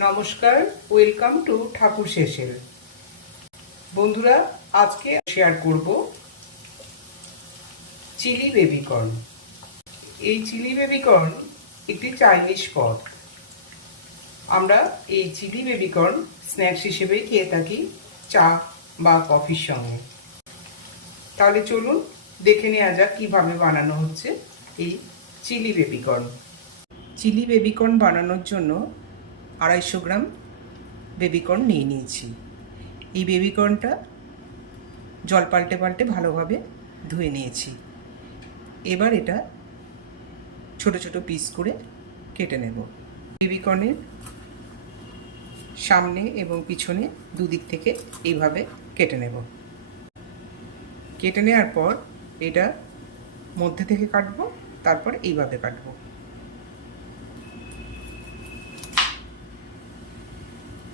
নমস্কার, welcome to ঠাকুর শেষের। বন্ধুরা, আজকে শেয়ার করব চিলি বেবিকর্ন। এই চিলি বেবিকর্ন একটি চাইনিজ পদ। আমরা এই চিলি বেবিকর্ন স্ন্যাক্স হিসেবেই খেয়ে থাকি, চা বা কফির সঙ্গে। তাহলে চলুন দেখে নেওয়া যাক কীভাবে বানানো হচ্ছে এই চিলি বেবিকর্ন। চিলি বেবিকর্ন বানানোর জন্য আড়াইশো গ্রাম বেবিকর্ন নিয়ে নিয়েছি। এই বেবিকর্নটা জল পাল্টে পাল্টে ভালোভাবে ধুয়ে নিয়েছি। এবার এটা ছোট ছোট পিস করে কেটে নেব। বেবিকর্নের সামনে এবং পিছনে দুদিক থেকে এইভাবে কেটে নেব। কেটে নেওয়ার পর এটা মধ্যে থেকে কাটবো, তারপর এইভাবে কাটবো।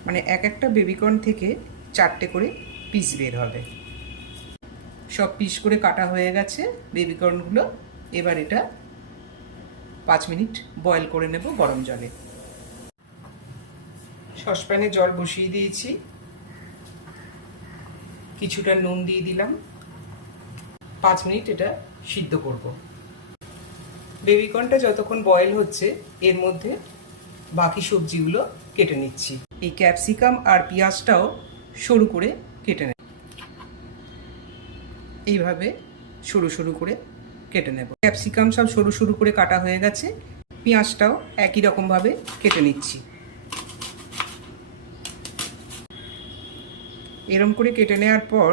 মানে এক একটা বেবিকর্ন থেকে চারটে করে পিস বের হবে। সব পিস করে কাটা হয়ে গেছে বেবিকর্নগুলো এবার এটা পাঁচ মিনিট বয়েল করে নেব গরম জলে। সসপ্যানে জল বসিয়ে দিয়েছি। কিছুটা নুন দিয়ে দিলাম। পাঁচ মিনিট এটা সিদ্ধ করব। বেবিকর্নটা যতক্ষণ বয়েল হচ্ছে, এর মধ্যে বাকি সবজিগুলো কেটে নিচ্ছি। এই ক্যাপসিকাম আর পেঁয়াজটাও সরু করে কেটে নেব। এইভাবে সরু সরু করে কেটে নেব। ক্যাপসিকাম সব সরু সরু করে কাটা হয়ে গেছে। পেঁয়াজটাও একই রকমভাবে কেটে নিচ্ছি। এরম করে কেটে নেওয়ার পর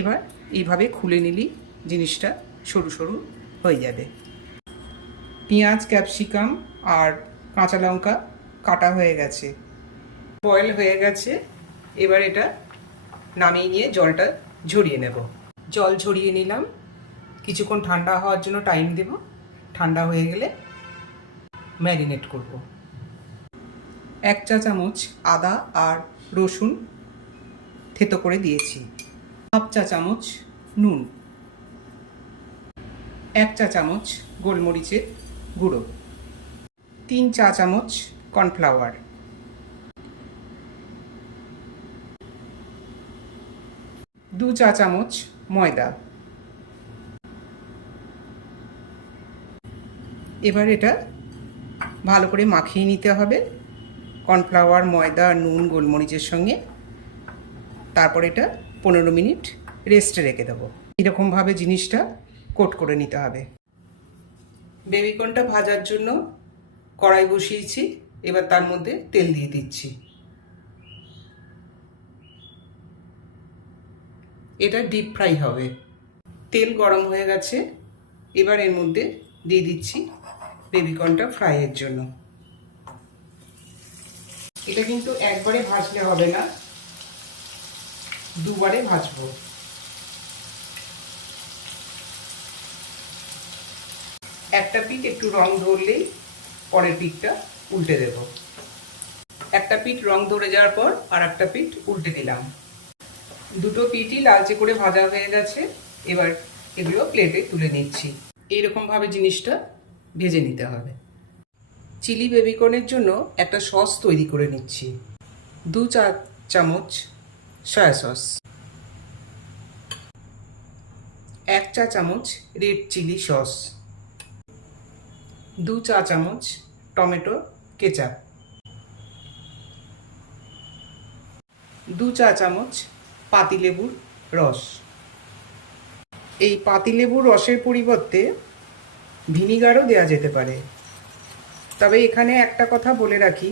এবার এইভাবে খুলে নিলি জিনিসটা সরু সরু হয়ে যাবে। পেঁয়াজ, ক্যাপসিকাম আর কাঁচা লঙ্কা কাটা হয়ে গেছে। বয়েল হয়ে গেছে। এবার এটা নামিয়ে নিয়ে জলটা ঝরিয়ে নেব। জল ঝরিয়ে নিলাম। কিছুক্ষণ ঠান্ডা হওয়ার জন্য টাইম দেব। ঠান্ডা হয়ে গেলে ম্যারিনেট করব। এক চা চামচ আদা আর রসুন থেতো করে দিয়েছি। হাফ চা চামচ নুন। এক চা চামচ গোলমরিচের গুঁড়ো। তিন চা চামচ কর্নফ্লাওয়ার। দু চা চামচ ময়দা। এবার এটা ভালো করে মাখিয়ে নিতে হবে। কর্নফ্লাওয়ার, ময়দা, নুন, গোলমরিচের সঙ্গে। তারপর এটা পনেরো মিনিট রেস্টে রেখে দেবো। এরকমভাবে জিনিসটা কোট করে নিতে হবে। বেবিকর্নটা ভাজার জন্য কড়াই বসিয়েছি। এবার তার মধ্যে তেল দিয়ে দিচ্ছি। এটা ডিপ ফ্রাই হবে। তেল গরম হয়ে গেছে। এবার এর মধ্যে দিয়ে দিচ্ছি বেবিকর্নটা ফ্রাইয়ের জন্য। এটা কিন্তু একবারে ভাজলে হবে না। দুবারে ভাজবো। একটা পিঠ একটু রং ধরলেই পরের পিঠটা উল্টে দেব। একটা পিঠ রং ধরে যাওয়ার পর আর একটা পিঠ উল্টে দিলাম। দুটো পিঠই লালচে করে ভাজা হয়ে গেছে। এবার এগুলো প্লেটে তুলে নিচ্ছি। এইরকমভাবে জিনিসটা ভেজে নিতে হবে। চিলি বেবিকর্নের জন্য একটা সস তৈরি করে নিচ্ছি। দু চা চামচ সয়া সস। এক চা চামচ রেড চিলি সস। দু চা চামচ টমেটো কেচাপ। দু চা চামচ পাতিলেবুর রস। এই পাতিলেবুর রসের পরিবর্তে ভিনিগারও দেওয়া যেতে পারে। তবে এখানে একটা কথা বলে রাখি,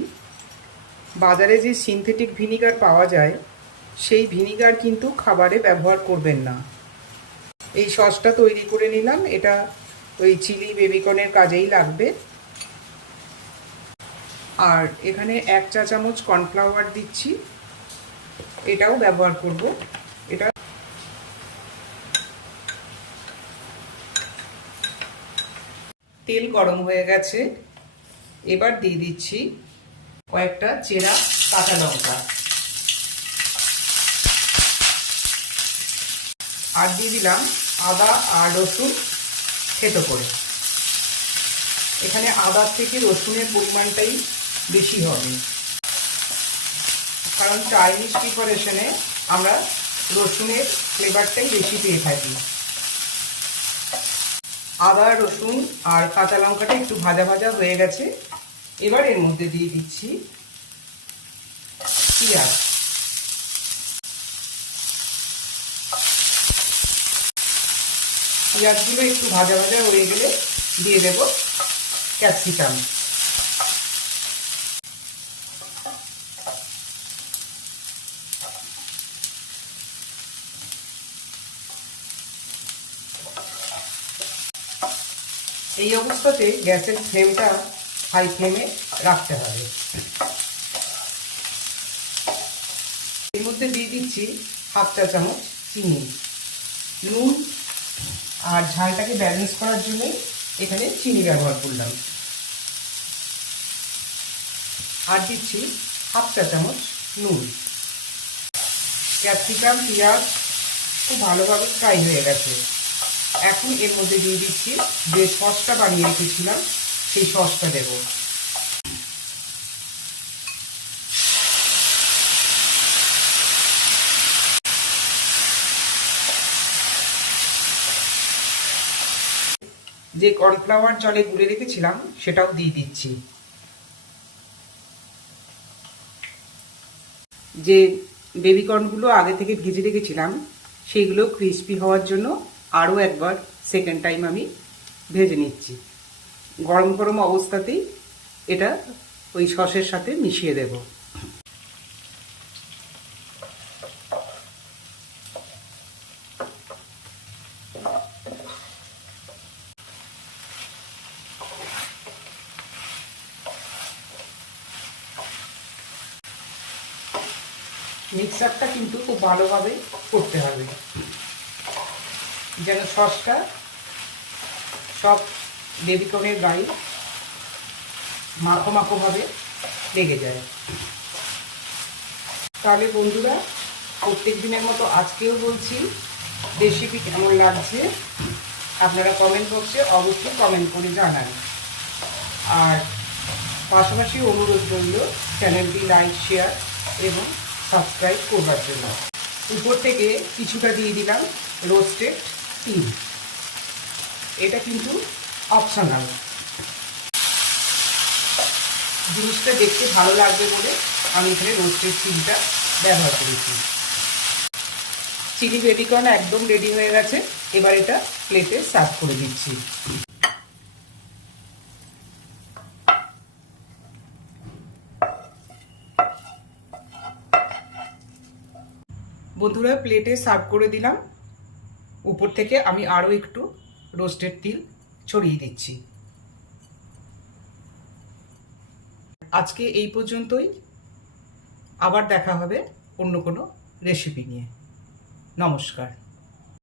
বাজারে যে সিনথেটিক ভিনিগার পাওয়া যায়, সেই ভিনিগার কিন্তু খাবারে ব্যবহার করবেন না। এই সসটা তৈরি করে নিলাম, এটা ওই চিলি বেবিকনের কাজেই লাগবে। আর এখানে এক চা চামচ কর্নফ্লাওয়ার দিচ্ছি। এটাও ব্যবহার করব। এটা তেল গরম হয়ে গেছে। এবার দিয়ে দিচ্ছি কয়েকটা চেরা কাঁচা লঙ্কা। আর দিয়ে দিলাম আদা আর রসুন থেতো করে। এখানে আদার থেকে রসুনের পরিমাণটাই বেশি হবে। কারণ চাইনিজ প্রিপারেশনে আমরা রসুনের ফ্লেভারটাই বেশি পেয়ে থাকি। আদা, রসুন আর কাঁচা লঙ্কাটা একটু ভাজা ভাজা হয়ে গেছে। এবার এর মধ্যে দিয়ে দিচ্ছি পেঁয়াজ। পেঁয়াজগুলো একটু ভাজা ভাজা হয়ে গেলে দিয়ে দেব ক্যাপসিকাম। এই অবস্থাতে গ্যাসের ফ্লেমটা হাই ফ্লেমে রাখতে হবে। এর মধ্যে দিয়ে দিচ্ছি হাফ চা চামচ চিনি, নুন আর ঝালটাকে ব্যালেন্স করার জন্য এখানে চিনি ব্যবহার করলাম। আর দিচ্ছি হাফ চা চামচ নুন। ক্যাপসিকাম, পেঁয়াজ খুব ভালোভাবে ফ্রাই হয়ে গেছে। এখন এর মধ্যে দিয়ে দিচ্ছি যে সসটা বানিয়ে রেখেছিলাম, সেই সসটা দেবো। যে কর্নফ্লাওয়ার জলে গুলে রেখেছিলাম, সেটাও দিয়ে দিচ্ছি। যে বেবিকর্নগুলো আগে থেকে ভেজে রেখেছিলাম, সেইগুলো ক্রিস্পি হওয়ার জন্য আরও একবার সেকেন্ড টাইম আমি ভেজে নিচ্ছি। গরম গরম অবস্থাতেই এটা ওই সসের সাথে মিশিয়ে দেব। মিক্সারটা কিন্তু খুব ভালোভাবে করতে হবে। যেন সসটা সব বেবিকনের গায়ে মাখো মাখোভাবে লেগে যায়। তাহলে বন্ধুরা প্রত্যেক দিনের মতো আজকেও বলছি রেসিপি কেমন লাগছে? আপনারা কমেন্ট বক্সে অবশ্যই কমেন্ট করে জানান। আর পাশাপাশি অনুরোধ রইল চ্যানেলটি লাইক শেয়ার এবং সাবস্ক্রাইব করবার জন্য। উপর থেকে কিছুটা দিয়ে দিলাম রোস্টেড তিল এটা কিন্তু অপশনাল জিনিসটা দেখতে ভালো লাগবে বলে আমি এখানে রোস্টেড তিলটা ব্যবহার করেছি। চিলি বেবিকর্ন একদম রেডি হয়ে গেছে। এবার এটা প্লেটে সার্ভ করে দিচ্ছি। বন্ধুরা প্লেটে সার্ভ করে দিলাম। উপর থেকে আমি আরও একটু রোস্টেড তিল ছড়িয়ে দিচ্ছি। আজকে এই পর্যন্তই। আবার দেখা হবে অন্য কোনো রেসিপি নিয়ে। নমস্কার।